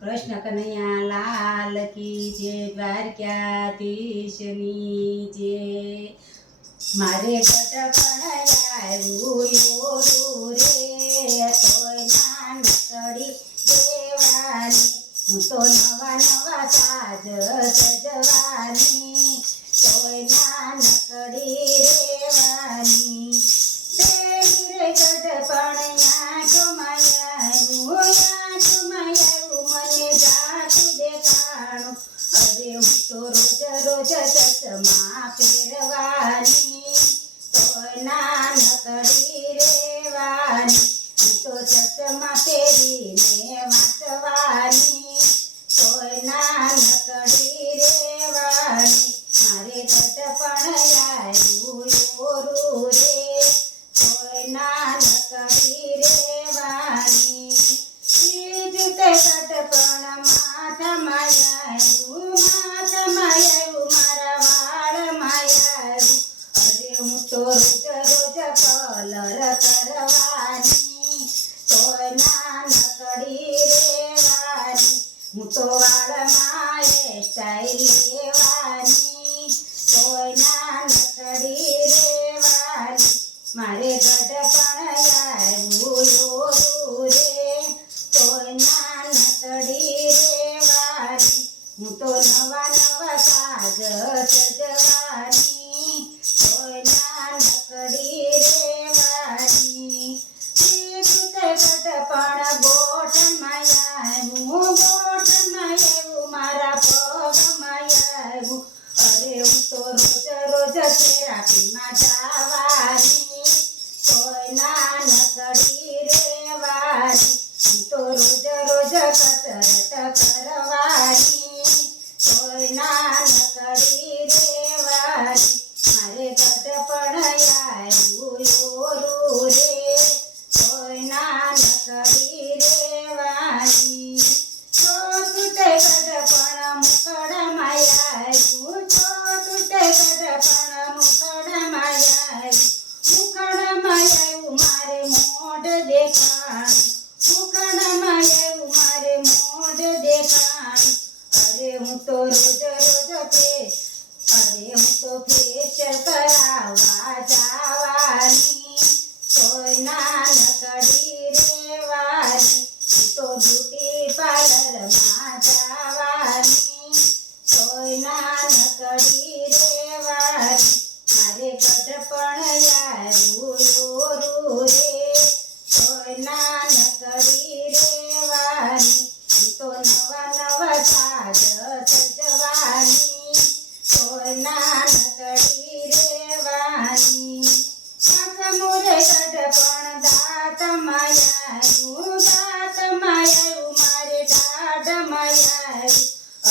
કૃષ્ણ કનૈયા લાલ કી જય, દ્વારકાધીશની જય. મારે ગઢપણ આવ્યું યોરું રે, તોય નાનકડી દેવાની. હું તો નવા નવા સાજ સજવાની, તોય નાનકડી રેવાની. રે ગઢપણ યા ચુમાયું મને જાતું દેખાણું. અરે હું તો રોજ રોજ ચશ્મા પહેરવાની, તોય નાનકડી રેવાની. હું તો ચશ્મા પહેરીને વાંચવાની, તોય નાનકડી રેવાની. મારે ગઢપણ આવ્યું યોરું રે, તોય નાનકડી રેવાની. ઈજ તે ગઢપણ માથામાં આવ્યું, મારા વાળમાં આવ્યું. અરે હું તો રોજ રોજ કલર કરવાની, તોય નાનકડી રેવાની. હું તો વાળમાં સ્ટાઈલ લેવાની, તોય નાનકડી રેવાની. મારે ગઢપણ આવ્યું યોરું રે, તોય નાનકડી રેવાની. હું તો નવા નવા સાજ સજવાની, તોય નાનકડી રેવાની. સીધું તે ગઢપણ ગોઠમાં આવ્યું, મારા પગમાં આવ્યું. અરે હું તો રોજ રોજ થેરાપીમાં જવાની, તોય નાનકડી રેવાની. હું તો રોજ રોજ કસરત કરવાની, તોય નાનકડી રેવાની. મારે ગઢપણ આવ્યું યોરું રે, તોય નાનકડી રેવાની. ચોથું તે ગઢપણ મુકડમાં આવ્યું, ચોથું તે ગઢપણ મુકડમાં આવ્યું. મુકડમાં આવ્યું મારે મોઢ દેખાણું, મુકડમાં આવ્યું મારે મોઢ દેખાણું. અરે હું તો રોજ રોજ ફેશિયલ કરાવવા જવાની, તોય નાનકડી રેવાની. હું તો બ્યુટી પાર્લરમાં જવાની, તોય નાનકડી રેવાની. મારે ગઢપણ આવ્યું યોરું રે, તોય નાનકડી રેવાની. હું તો નવા નવા સાજ સજવાની, તોય નાનકડી રેવાની. મોરે ગઢપણ દાંતમાં આવ્યું, મારે દાઢમાં આવ્યું.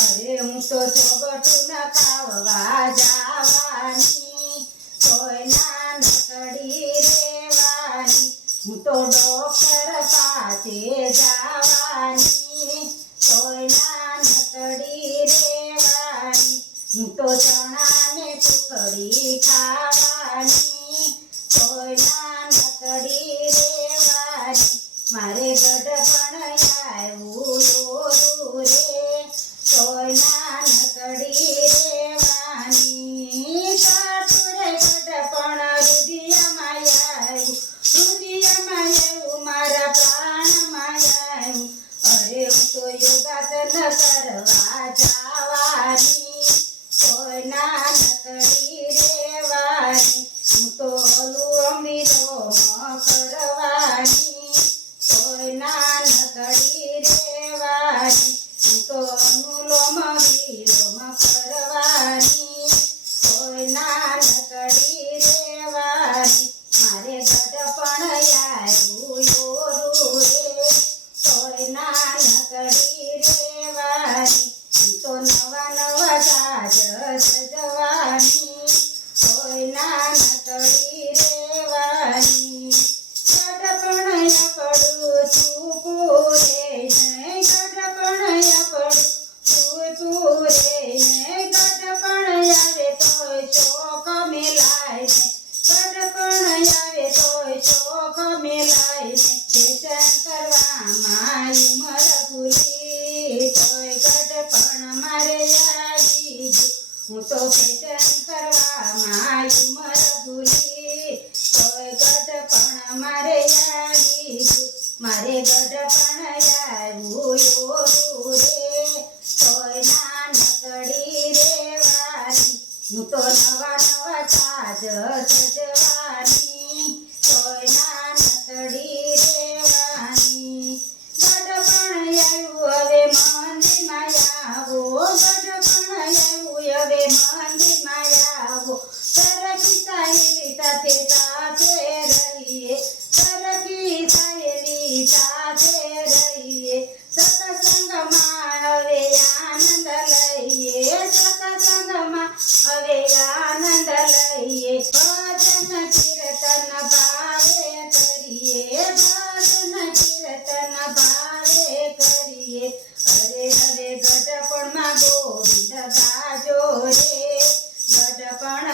અરે હું તો ચોગઠું ન ખાવા જવાની, તોય નાનકડી રેવાની. હું તો ડોક્ટર પાસે જવાની, તોય નાનકડી રેવાની. હું તો ચણાને સુખડી ખાવાની, તોય નાનકડી રેવાની. મારે ગઢપણ આવ્યું યોરું રે, તોય નાનકડી રેવાની. સાસુરે ગઢપણ રુદિયામાં આવ્યું, મારા પ્રાણમાં આવ્યું. અરે હું તો યોગાસન કરવા જવાની, તોય નાનકડી રેવાની. હું તો અનુલોમ વિલોમ કરવાની, તોય નાનકડી રેવાની. હું તો અનુલોમ વિલોમ કરવાની, તોય નાનકડી રેવાની. મારે ગઢપણ આવ્યું યોરું રે, તોય નાનકડી રેવાની. કોઈ ગઢપણ મારે આવી ગયું હું તો ફેશન કરવામાં ઉંમર ભૂલી કોઈ ગઢપણ મારે આવી ગયું મારે ગઢપણ આવ્યું યોરું રે કોઈ નાનકડી રેવાની હું તો નવા નવા સાજ સજવાની કોઈ નાનકડી રેવાની ગઢપણ આવ્યું હવે મંદિરમાં આવો ગઢપણ આવ્યું હવે મંદિરમાં આવો સરખી સહેલી સાથે સાથે રહીએ સરખી સહેલી સાથે રહીએ સત્સંગમાં હવે આનંદ લઈએ સત્સંગમાં હવે આનંદ લઈએ ભજન કીર્તન ભાવે કરીએ ભજન કીર્તન ભાવે કરીએ અરે હવે ગઢપણમાં ગોવિંદ ગાજો રે ગઢપણ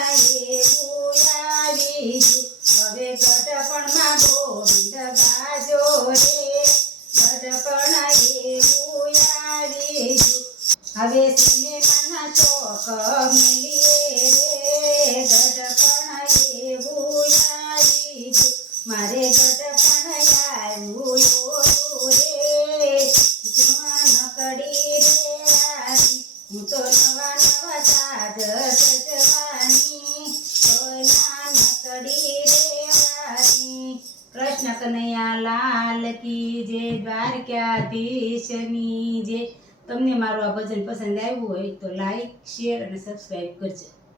એવું આવી ગયું હવે ગઢપણમાં ગોવિંદ ગાજો રે ગઢપણ એવું આવી ગયું હવે સિનેમાના ચોક મિલીએ રે ગઢપણ એવું આવી ગયું મારે ગઢપણ આવ્યું યોરું રે નાનકડી રેવાની હું તો નવા નવા સાજ સજવાની કોઈ નાનકડી રેવાની કૃષ્ણ કનૈયા લાલ કી જય દ્વારકાધીશની જય તમને મારું આ ભજન પસંદ આવ્યું હોય તો લાઈક શેર અને સબસ્ક્રાઈબ કરજો